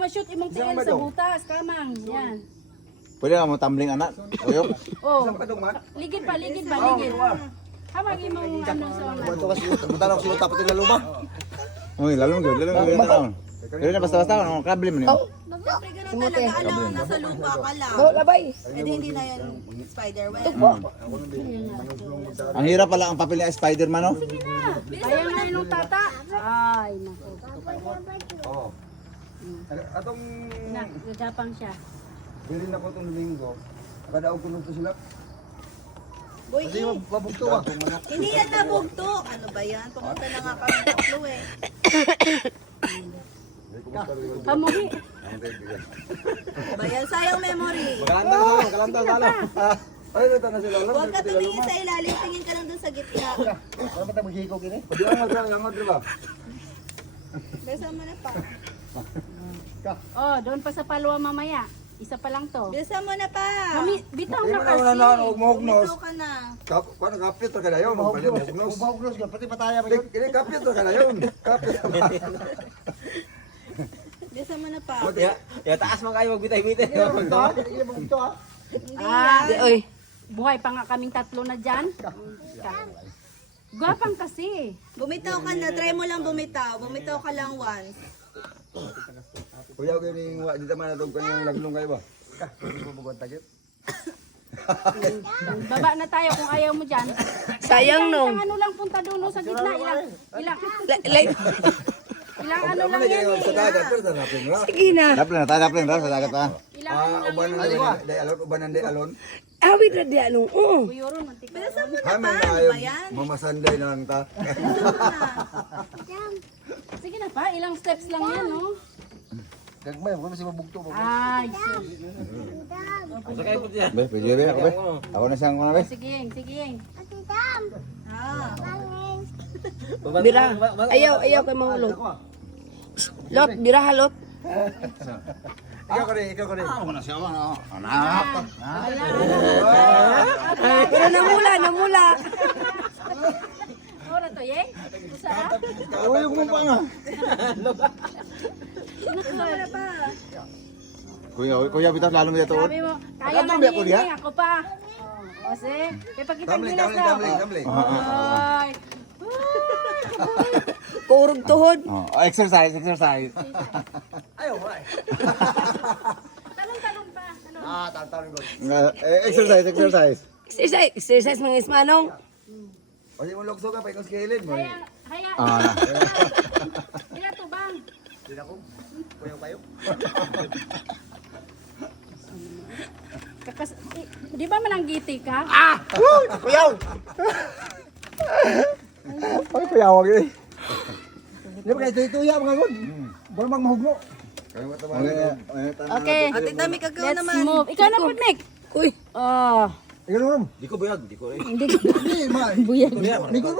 ma-shoot imong tiil sa butas, kamang. Yan. Pwede ka mo tumbling anak. Uyok. Oh. Ligid ba, ligid. Hamag imong ano sa mga. Ito kasi buta na ako tapos na luma. Uy, lalong gud taon. Pero na basta ang kable man yun. Siyempre ganun talaga, alam nasa lupa ka lang. Labay. Eh di hindi na yan spider web. Ang hirap pala ang papel ni Spider-Man, no? Ayaw na yung tata. Ay, nako. Oo. Atong Nagapang siya. bilhin ako itong linggo. Nakadaog ko nito sila. Boy, Kasi mabugto ah. hindi yan nabugtok. Ano ba yan? Pumunta na nga kami tatlo eh. Kamuhi. Bayan, sayang memory. Kalanta sala. Ay, ito na sila. Huwag ka tumingin sa ilalim, tingin ka lang dun sa gitna. Ano ba tayo maghihiko kini? Yangot, di ba? Bilisan mo na pa. Oh, doon pa sa palwa mamaya. Isa pa lang to. Bilisan mo na pa. Kami, bitaw Hindi na mo kasi. na huwag mahugnos. Ito ka na. Paano kapit ka na yun? Mahugnos. Mahugnos ka, pati pataya mo Hindi kapit ka na yun. Kapit ka na. Bilisan mo na pa. Ya taas mo kayo magbitay-bitay. Hindi mo ito ah. Hindi yan. Oy. Buhay pa nga kaming tatlo na dyan. Gwapang kasi. Bumitaw ka na. Try mo lang bumitaw. Bumitaw ka lang once. Kuya, kining wa dito man natog kanyang laglong kayo ba? Hindi mo bugon tagit. Baba na tayo kung ayaw mo dyan. Sayang no. Ilang ano lang punta doon no, sa gitna. Ilang ano lang yan eh. Sa dagat, pero sa napin ra. Sige na. Daplin ra sa dagat pa. Ilang ano lang Uban yan na eh. day alon, uban ng day alon. Awit na di anong. Oo. Buyuron, mantika. Bilisan mo na Ha, pa. may Ano ayaw. ba yan? Mamasanday na lang ta. Sige na pa, ilang steps lang yan no. Gagmay, huwag mo si mabugto mo. Ay, Sa kayo po diyan. Be, pwede be ako be. Ako na siyang kuna be. sige. Ah. Bira. Ayaw kay mahulog. Lot, bira halot. Ikaw ko rin. Ako na siya ano. Anak. Pero namula. Ora to, ye? Usa? Uyok mo pa nga. Bilisan mo na pa. Kuya bitaw lalo mo dito. Sabi mo, kaya Akatang man biyak ko diha? ako pa. O, sige. Ipakita Tumbling, gilas tumbling, daw. tumbling, tumbling. Ay. Kurog tuhod. Oh, exercise. Talong pa. Exercise. Exercise mga ismanong. O di mo lukso ka, pa ikong skilin mo. Haya. Ah. Bila to bang. Di ba mananggiti ka? Kuyaw. Ay, payawag eh. Di ba kayo tuya mga gud? Wala mang mahugno. Okay. Ate dami kagaw Let's naman. move. Ikaw na po, Nick. Uy. Oh. Ikaw naman. Di ko buyag, di ko eh. Hindi ko. Hindi, ma. Buyag. Hindi ko